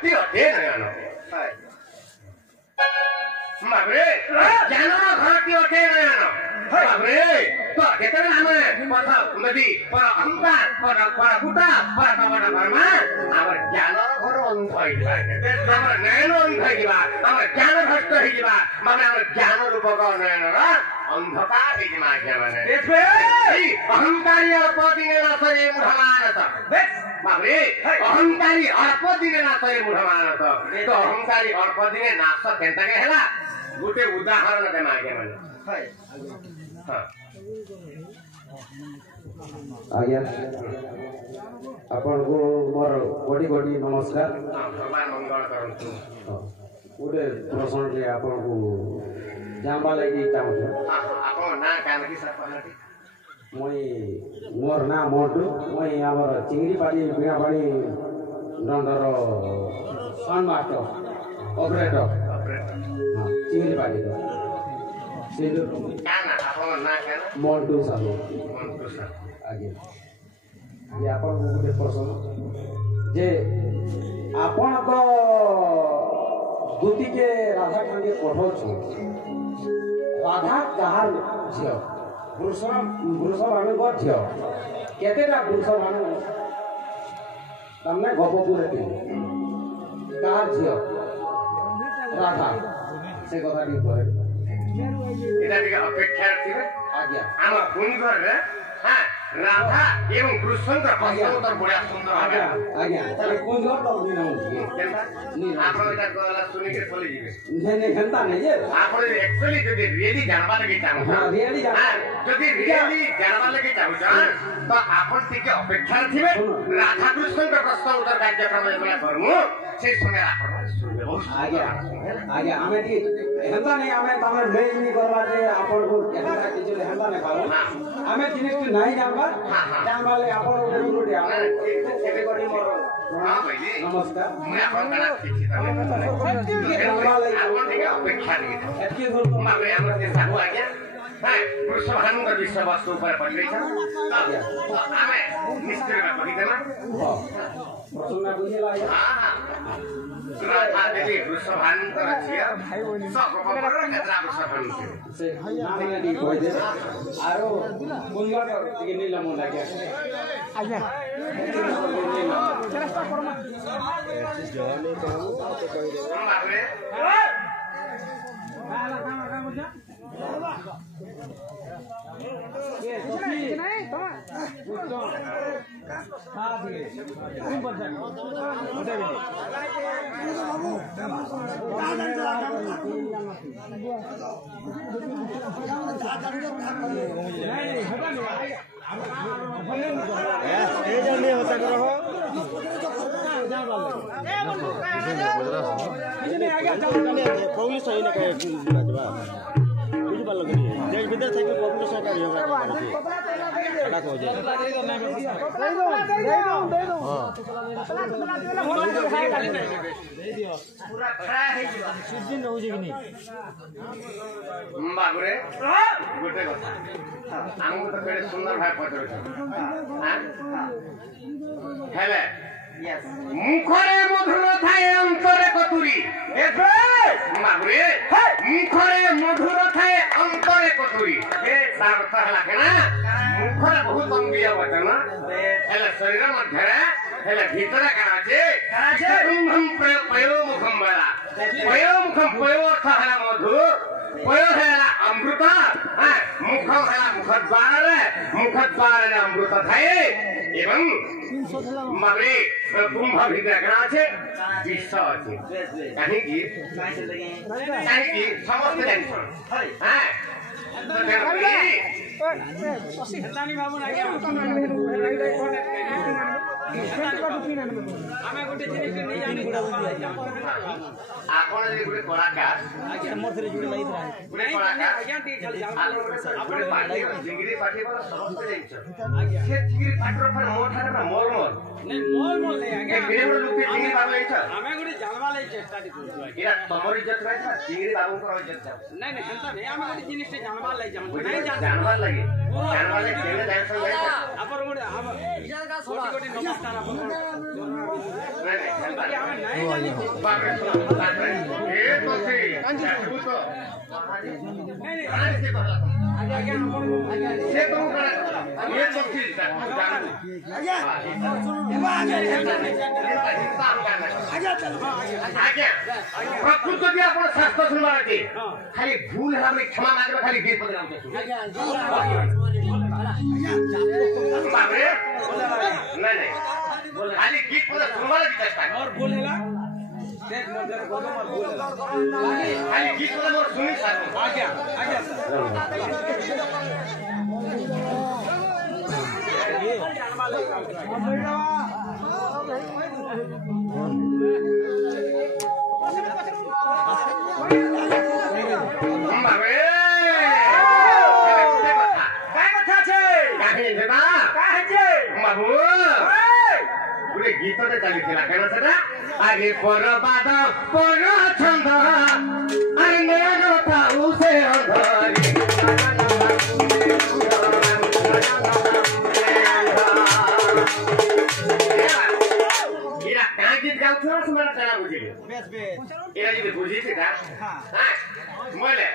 ଘରଟି ଅଟେ ନୟନ ବାବୁରେ ଜ୍ଞାନର ଘରଟି ଅଟେ ନୟନ ବାବୁରେ ତ କେତେବେଳେ ଆମେ ପଥ ନଦୀ ପର ଅହଙ୍କାର ପର କୁଟା ପର କପଟ କର୍ମା ଆମର ଜ୍ଞାନର ଘର ଅନ୍ଧ ହେଇଯିବା ଆମର ନୟନ ଅନ୍ଧ ହେଇଯିବା ଆମର ଜ୍ଞାନ ଭ୍ରଷ୍ଟ ହେଇଯିବା ମାନେ ଆମର ଜ୍ଞାନ ରୂପକ ନୟନର ଅନ୍ଧକାର ହେଇଯିବା ଆଜ୍ଞା ମାନେ ଅହଙ୍କାରୀ ଅଳ୍ପ ଦିନେ ନାଶରେ ମୂଢ଼ ମାନସ ବାବୁରେ ଅହଙ୍କାରୀ ଅଳ୍ପ ଦିନେ ନାଶରେ ମୂଢ଼ ମାନସ ତ ଅହଙ୍କାରୀ ଅଳ୍ପ ଦିନେ ନାଶ କେନ୍ତାକେ ହେଲା ଗୋଟେ ଉଦାହରଣ ଦେମା ଆଜ୍ଞା ମାନେ ଆଜ୍ଞା ଆପଣଙ୍କୁ ମୋର କୋଟି କୋଟି ନମସ୍କାର ଭଗବାନ ମଙ୍ଗଳ କରନ୍ତୁ ଗୋଟେ ପ୍ରଶ୍ନଟେ ଆପଣଙ୍କୁ ଜାଣିବା ଲାଗି ଚାହୁଁଛୁ ଆପଣ ନାଁ କାଣ କି ସାର୍ କହିଲେ ମୁଇଁ ମୋର ନାଁ ମଣ୍ଟୁ ମୁଇଁ ଆମର ଚିଙ୍ଗିପାଡ଼ି ବିଣାପାଣି ଦଣ୍ଡର ସନ୍ ମାଷ୍ଟର ଅପରେଟର ଚିଙ୍ଗିପାଡ଼ିର ମଣ୍ଟୁ ସାହୁ ଆଜ୍ଞା ଯେ ଆପଣଙ୍କୁ ଗୋଟେ ପ୍ରଶ୍ନ ଯେ ଆପଣ ତ ଦୁତିକେ ରାଧା କାଣ୍ଡେ ପଢ଼ଉଛୁ ରାଧା କାହାର ଝିଅ ବୃଷଭାନୁଙ୍କ ଝିଅ କେତେଟା ବୃଷଭାନୁ ତାମାନେ ଗୋପପୁରରେ ଥିଲେ କାହାର ଝିଅ ରାଧା ସେ କଥା ଟିକେ କହେ এটা ଟିକେ ଅପେକ୍ଷା ଥିବେ ଆଜ୍ଞା ଆମ ପୁଣି ଘରରେ হ্যাঁ রাধা এবং কৃষ্ণଙ୍କ ପ୍ରସଙ୍ଗ ବଢିଆ ସୁନ୍ଦର ଆଜ୍ଞା ଆଜ୍ଞା ତାହେଲେ କୋন ଘର ତ ନି ନାଉ ଆପଣ এটা ଗଲା ଶୁଣିକି ଚଲି ଯିବେ ନେ ନେ ଘଣ୍ଟା ନାହିଁ ଯେ ଆପଣ एक्चुअली ଯଦି ରିଏଲି ଜାଣବା ଲାଗି ଚାହୁଁଛ ରିଏଲି ଯଦି ରିଏଲି ଜାଣବା ଲାଗି ଚାହୁଁଛ ତ ଆପଣ ଟିକେ ଅପେକ୍ଷାରେ ଥିବେ ରାଧା କୃଷ୍ଣଙ୍କ ପ୍ରଶ୍ନ ଉତ୍ତର କାର୍ଯ୍ୟକ୍ରମ ଯେତେବେଳେ କରମୁ সেই সময় ଆପଣ শুনবে ଆଜ୍ଞା ଆଜ୍ଞା ଆମେ ଟିକେ ହେନ୍ତା ନାହିଁ ଆମେ ତମେ ମେଜନି କରବା ଯେ ଆପଣଙ୍କୁ କେତେଟା କିଛି ହେନ୍ତା ନାହିଁ ପାରୁ ଆମେ ଜିନିଷଟି ନାହିଁ ଜାଣବା ଜାଣବାଲେ ଆପଣ ଗୋଟେ ଆମେ କେବେ କରି ମୋର ନମସ୍କାର ମୁଁ ଆପଣଙ୍କ କିଛି ଆପଣ ଟିକେ ଅପେକ୍ଷା ଏତିକି ଆମେ ଆମର ସେ ସାହୁ ଆଜ୍ଞା ବୃଷଭାନୁଙ୍କ ବିଷୟବସ୍ତୁ ଉପରେ ପଠେଇଛ ଆମେ ନିଶ୍ଚୟ କହିଦେବା ପ୍ରସନ୍ନ ବୁଝିଲା ରାଧା ଦେବୀ ବୃଷଭାନୁଙ୍କର ଝିଅ କେତେଟା ବୃଷଭାନୁ ସେ ନାମ ଟିକେ କହିଦେ ଆରୁ କୁନ୍ଦର ଟିକେ ନିଲମ ଲାଗେ ଆଜ୍ଞା बुझिपार कि देश विदेश थी पब्लिक सरकार बाबुरे गोटे कथा आमको तो केड़े सुंदर भाई पचर हेले मुखरे मधुर थाए अंतरे कतुरी बाबुरे मुखरे मधुर थाए अंतरे कतुरी ए सार्थ हला केना मुखरे बहुत अंगीय वचन हेले शरीर मध्य हेले भीतर काना छे मुखम पयो मुखम वाला पयो मुखम पयो अर्थ हला मधु पयो हला अमृत मुखम हला मुखद्वार रे अमृत थाए एवं मारे कुंभ भीतर काना छे विष अछि काहे की समस्त जानछन हां हतानी बाबू ना आमे गोटे जिनिस नै जानि आपण जे गुटे कलाकार आगे मोर थरे जुड़े लागित रहा गुटे कलाकार आज्ञा ठीक खाली जान गुटे पार्टी जिंगरी पार्टी वाला समस्त जाइछ आगे से जिंगरी पार्टी पर मोर थारे ना मोर नै मोर नै आगे बिरे लोग जिंगरी बाबू जाइछ आमे गुटे जानवा लै चेष्टा दी करछु इरा तमर इज्जत रहछ जिंगरी बाबू को इज्जत छ नै नै हंता नै आमे गोटे जिनिस जानवा लै जान नै जानवा लागि ଜାଣବାଲେ କେବେ ଜାଣିଛ ଆପଣ ଗୋଟେ କୋଟି ନମସ୍କାର ଆପଣ ପ୍ରକୃତ ବି ଆପଣ ଶାସ୍ତ୍ର ଶୁଣିବାର ଅଛି ଖାଲି ଭୁଲ ଭାବରେ କ୍ଷମା ମାଗିବେ ଖାଲି ଗୀତ ବାବରେ ନାଇଁ ନାଇଁ ଖାଲି ଗୀତ ଶୁଣିବାର ଚେଷ୍ଟା ମୋର ଭୁଲ ହେଲା देख मोर बोलो मोर भूल होला खाली गीत मोर सुनी सर आज्ञा गीतटे चलीथिला केना सेटा आगे परबाद पर छंद अरे नेनो ताऊ से अंधारी इरा का गीत गाउथो सुमरा केना बुझिले बेस इरा जे बुझिथे का हां मोले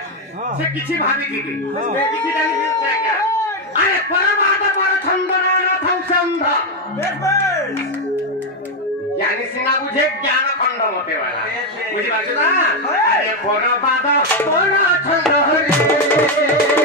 से किछि भाबी की से किछि जानि से क्या अरे परबाद पर छंद नेनो ताऊ से अंधा बेस ज्ञानी सिंह बुझे ज्ञान खंड मते वाला बुझी पाछो ना अरे परबाद पर छंद हरे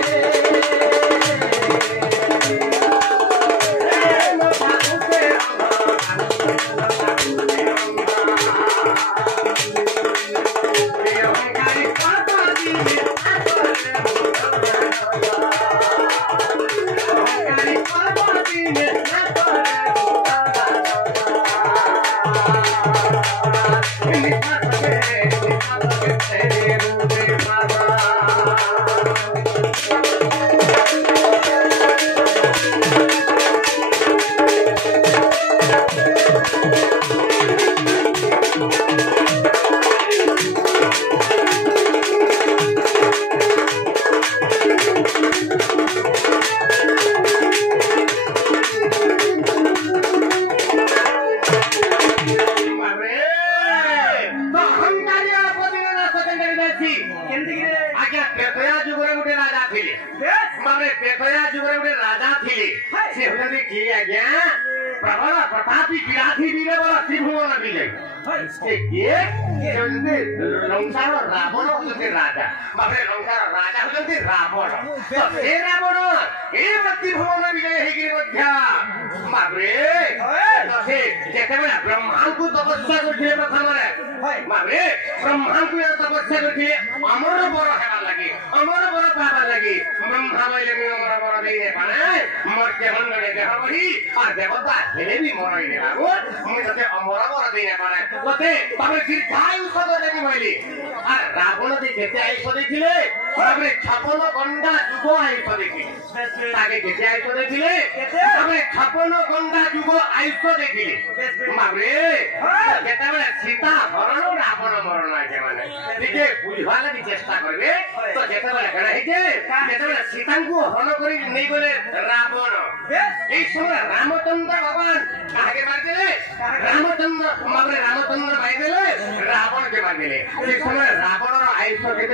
सीता हरण रावण मरण टे बुझवा लगी चेष्टा करेंगे तो जिते सीता को हरण कर रावण ये समय रामचंद्र भगवान कहा मारिदे रामचंद्र रामचंद्र मारिदे रावण के मारिदे ये समय रावण आयुष के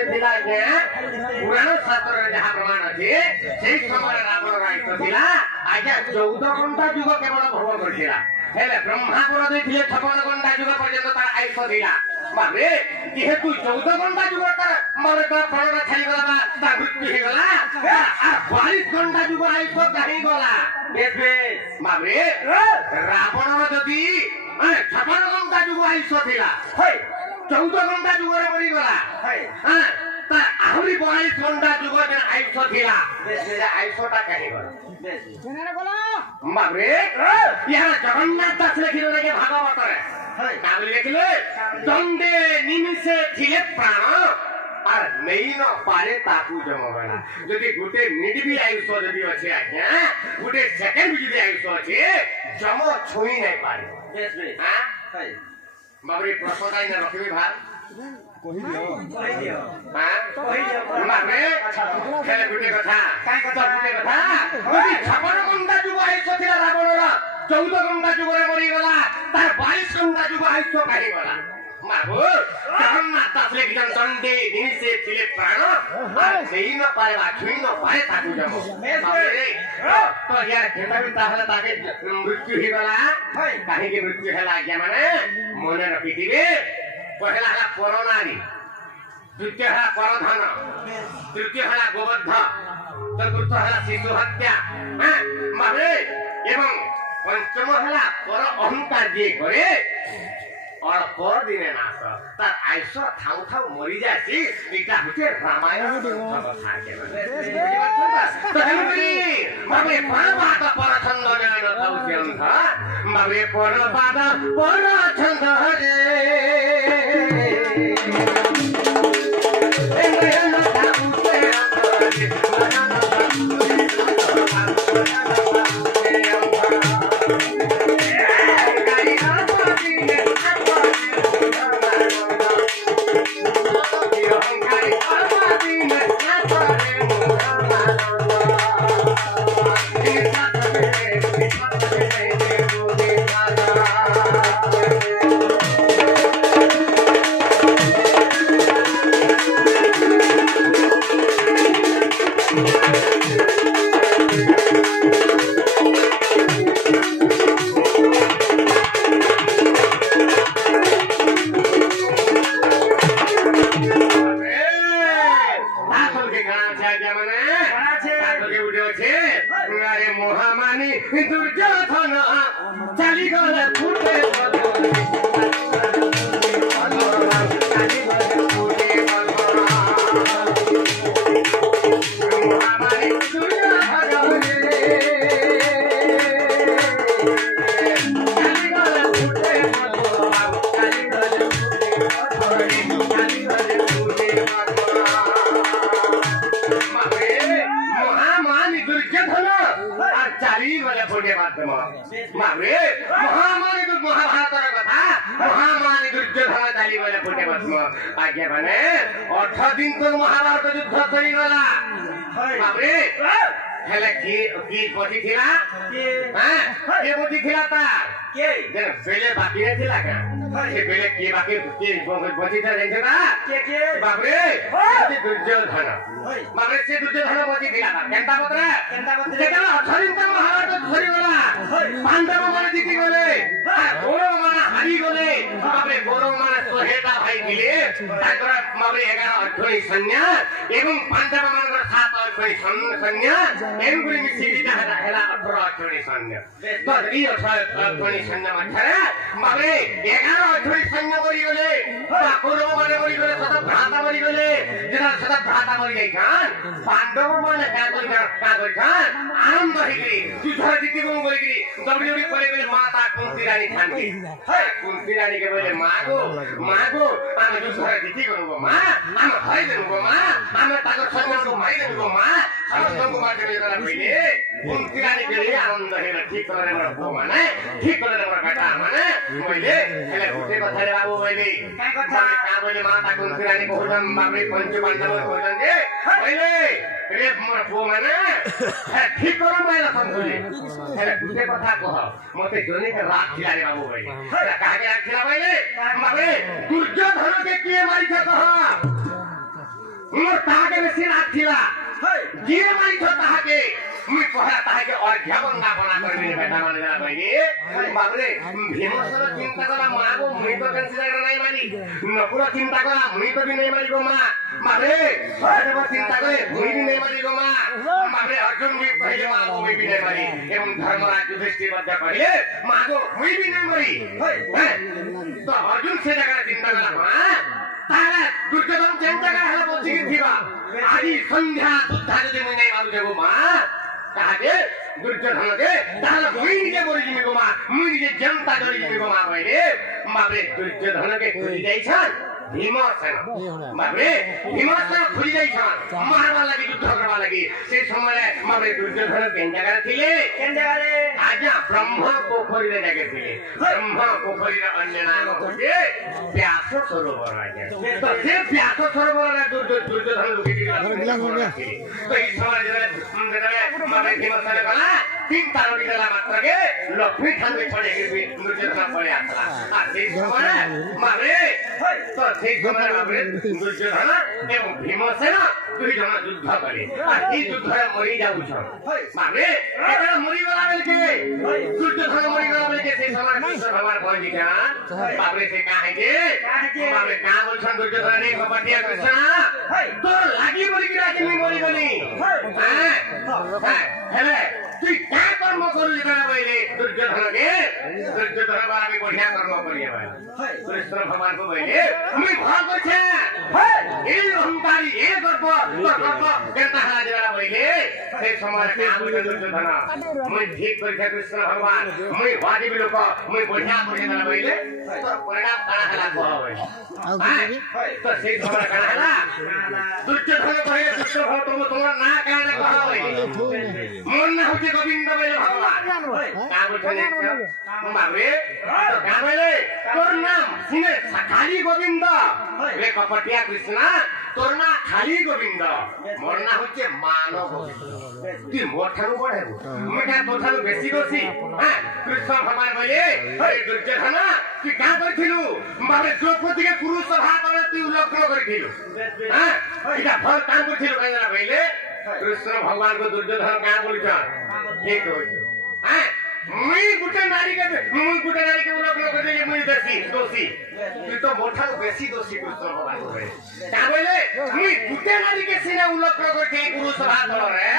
पुराण शास्त्र जहाँ प्रमाण अच्छे से समय रावण आयुष था आज्ञा 14 घंटा जुग केवल भोग करथिला हेले ब्रह्मा पर देखिले 56 घंटा जुग पर्यंत तार आयुष दिला बाबे जेहेतु 14 घंटा जुग तार मारे का प्राण छाई गला ता मृत्यु हे गला आ 22 घंटा जुग आयुष काहे गला बेबे बाबे रावण जदी 56 घंटा जुग आयुष दिला हे 14 घंटा जुग रे मरि गला हे हां ता आहुरी 22 घंटा जुग जे आयुष दिला बेबे आयुषटा काहे गला केना गला बाबरे यहाँ जगन्नाथ दास लेखिले के भागवत रे काबली लेखिले दंडे निमिषे थिले प्राण और नहीं न पारे ताकू जमवेला जदि गुटे मिनिट भी आयुष जदि अछि आज्ञा गुटे सेकंड भी जदि आयुष अछि जम छुई नहीं पारे हां बाबरे प्रसदाई न रखबे भार मारे खेले गुटे कथा काय कथा गुटे कथा गोटी छपन गंगा जुग आयुष्य थिला रावणर 14 गंगा जुगरे मरि गला तार 22 गंगा जुग आयुष्य काहि गला मागो जगन्नाथ दासले किजन चण्डे निसे थिले प्राण आ सेही न पाए छुई न पाए ताकु जमो तो यार खेता भी ताहले ताके मृत्यु हि गला काहे के मृत्यु हेला आज्ञा माने मने रखिथिबे पहला हला कोरोनारी द्वितीय है परधन तृतीय है गोबद्ध चतुर्थ है शिशु हत्या मारे एवं पंचम है पर अहंकार जे करे अल्प दिने नाश तार आयुष थाउ थाउ मरी जासी इटा हुते रामायण कथा के मारे परबाद परछन्द न तौस्यन्थ मारे परबाद परछन्द रे महामानी दुर्योधन चली गले फुटे महामानी मारे महामानी तो महाभारत कथा महामानी दुर्योधन चली गले फुटे भस्म आज्ञा भने 8 दिन तो महाभारत युद्ध चली गला मारे हेले की पति थिला के पति थिला ता के बेले बाकी नै थिला का के बेले के बाकी के पति था रहेछ ना के बाबरे दुर्योधन मारे से दुर्योधन पति थिला केन्ता पत्र केतला 8 दिन तो महाभारत चली गला पांडव माने जिति गले कौरव माने हारि गले बाबरे कौरव माने 100टा भाई मिले ताकर मारे 11 अठोई सैन्य एवं पांडव माने 7 अठोई सैन्य एवं गुरी मिसिटा हेला 18 अठोई सैन्य तो ई 18 अठोई सैन्य माथरे मारे 11 अठोई सैन्य गरी गले कौरव माने गरी गले सदा भ्राता गरी गले जेना सदा भ्राता गरी जाई खान पांडव माने का गरी खान आनंद हिगरी युद्ध जिति गो गरी दौड़ी परे बेले माता कुंती रानी खान की कुंती रानी के बोले मागो आम युद्ध जिति गो मा आम हरि देगो मा आम ताको सैन्य को मारि देगो मा समस्तको मार्ग गरेर पहिले कुंती रानी के लिए आनंद हेर ठीक गरेर मेरो को माने ठीक गरेर मेरो बेटा माने मैले हेले उठे कथा रे बाबु मैले का कथा का बोले माता कुंती रानी को भोजन बाबरे पंच पांडव भोजन दे मैले रे मोर को माने ठीक करो मैले सम्झले हेले उठे कथा कह मते जोनी के रात खिला रे बाबु मैले कहा के रात खिला मैले बाबरे दुर्योधन के के मारि छ कह मोर ताके में सिर हाथ खिला जे मारि छ ताके मुई पहला ताके अर्घ्य गंगा बना कर मेरे बेटा माने जा मैले बाबरे भीमसेन चिंता करा मागो मुई तो कंसिडर नहीं मारी नकुल चिंता करा मुई तो भी नहीं मारी गो मां बाबरे सहदेव चिंता करे मुई भी नहीं मारी गो मां बाबरे अर्जुन भी पहले मागो मुई भी नहीं मारी एवं धर्मराज युधिष्ठिर बद्ध पहले मागो मुई भी नहीं मारी तो अर्जुन से जगह चिंता करा मां तारा दुर्योधन चिंता करा हला बोलछि कि थिबा आदि संध्या सुद्धा जदि मुई नहीं मारू देबो मां ताके दुर्योधन के ताला मुई निजे बोली जिमी गो मां मुई निजे जनता जरी जिमी गो मां भइले बाबरे दुर्योधन के खुली जाइ छन् भीमसेन बाबरे भीमसेन खुली जाइ छन् मारवा लागि युद्ध करवा लागि से समय बाबरे दुर्योधन केन जगह थिले आज्ञा ब्रह्म पोखरी रे जगह थिले ब्रह्म पोखरी रे अन्य नाम होते व्यास সরোবর আগে তো সে ব্যাস সরোবরে দুর্যোধন লুকিয়ে তো এই সময় মানে ভীমসেন গলা 3 তারণী দেলা মাত্রকে লক্ষ্মী ঠান্ডে ছড়ে গিয়ে দুর্যোধন পড়ে আসলা আর সেই সময় মানে তো সেই সময় মানে দুর্যোধন এবং ভীমসেন দুই জন যুদ্ধ করে আর এই যুদ্ধে মরি যাউছ মানে এটা মরি গলা বলকে দুর্যোধন মরি গলা বলকে সেই সময় কৃষ্ণ ভগবান পৌঁছি না বাপরে সে কাহে যে মানে কা বলছন দুর্যোধন রে কপটিয়া কৃষ্ণ তো লাগি মরি কি রাখি মরি গলি হ্যাঁ হেলে তুই কা কর্ম করলি না বলে দুর্যোধনকে দুর্যোধন আমি বঢ়িয়া কর্ম করিয়া বলে কৃষ্ণ ভগবান কো বলে আমি ভাগ করছে এই অহংকারী এ গর্ব তো গর্ব কেনতা হারা যারা বলে সেই সময় কা বলে দুর্যোধন মই ঠিক করিছে কৃষ্ণ ভগবান মই বাজিবি লোক মই বঢ়িয়া করিয়া না বলে তো পরিণাম কানা হলা কহ বলে তো সেই সময় কানা হলা দুর্যোধন কহে কৃষ্ণ ভগবান তোমার না কানা কহ বলে মন না হচ্ছে গোবিন্দ বলে ভগবান কা বলছে বাবরে তো কা বলে তোর নাম শুনে খালি গোবিন্দ রে কপটিয়া কৃষ্ণ তোর না খালি গোবিন্দ মোর না হচ্ছে মানব গোবিন্দ তুই মোর ঠানু বড় মোটা তোর ঠানু বেশি দোষী হ্যাঁ কৃষ্ণ ভগবান বলে আরে দুর্যোধন তুই কা কইছিলু বাবরে দ্রৌপদীকে পুরুষ সভা করে তুই উল্লঙ্ঘন করিছিলু হ্যাঁ এটা ভয় কাম কইছিলু কাইনা বলে কৃষ্ণ ভগবান को दुर्योधन क्या बोलता ठीक होइछो हैं मुई गुटे नारी के उलग्न कर दे मुई दोषी तू तो मोठा बेसी दोषी कृष्ण भगवान को क्या बोले मुई गुटे नारी के सिने उलग्न कर दे पुरुष सभा दल रे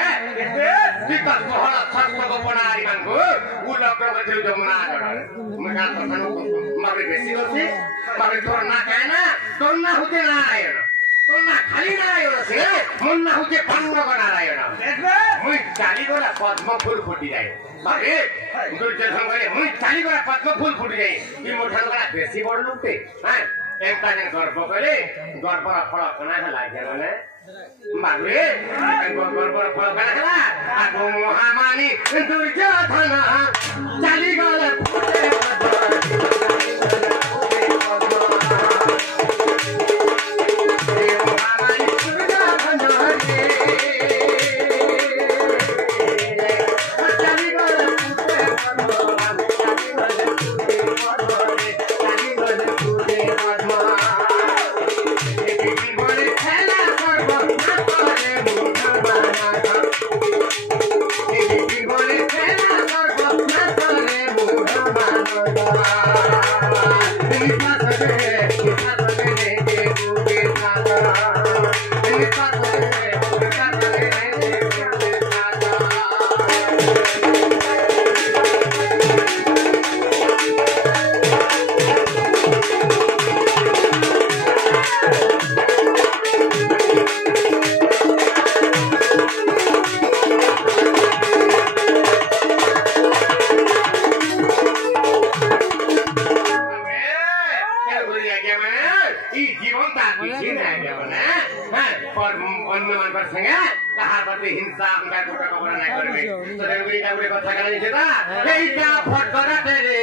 तू तो गहन छत्र गोपनारी मान को उलग्न कर दे जमुना जड़ मुई का कथन मारे बेसी दोषी मारे तोर ना कहना तोर ना होते नारायण তোর না খালি নারায়ণ আছে মন না হচ্ছে পাণ্ডব নারায়ণ মুই চালি গলা পদ্ম ফুল ফুটি যায় মানে দুর্যোধন বলে মুই চালি গলা পদ্ম ফুল ফুটি যায় কি মোঠান গলা বেশি বড় লোকতে হ্যাঁ একটা যে গর্ব করে গর্বর ফল কেনা হেলা মানে বাবরে গর্বর ফল কেনা হেলা আর মহামানী দুর্যোধন চালি গলা ফুটে हिंसा उनका टोटा कपड़ा नहीं करबे तो देवगिरी का बोले কথা কানে যেটা এইটা ফটকরাতে রে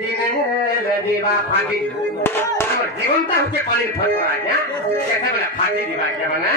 দিনে রে দিবা ফাটি আমার জীবনটা হচ্ছে পানির ফটকরা হ্যাঁ কেসে বলে ফাটি দিবা কে মানে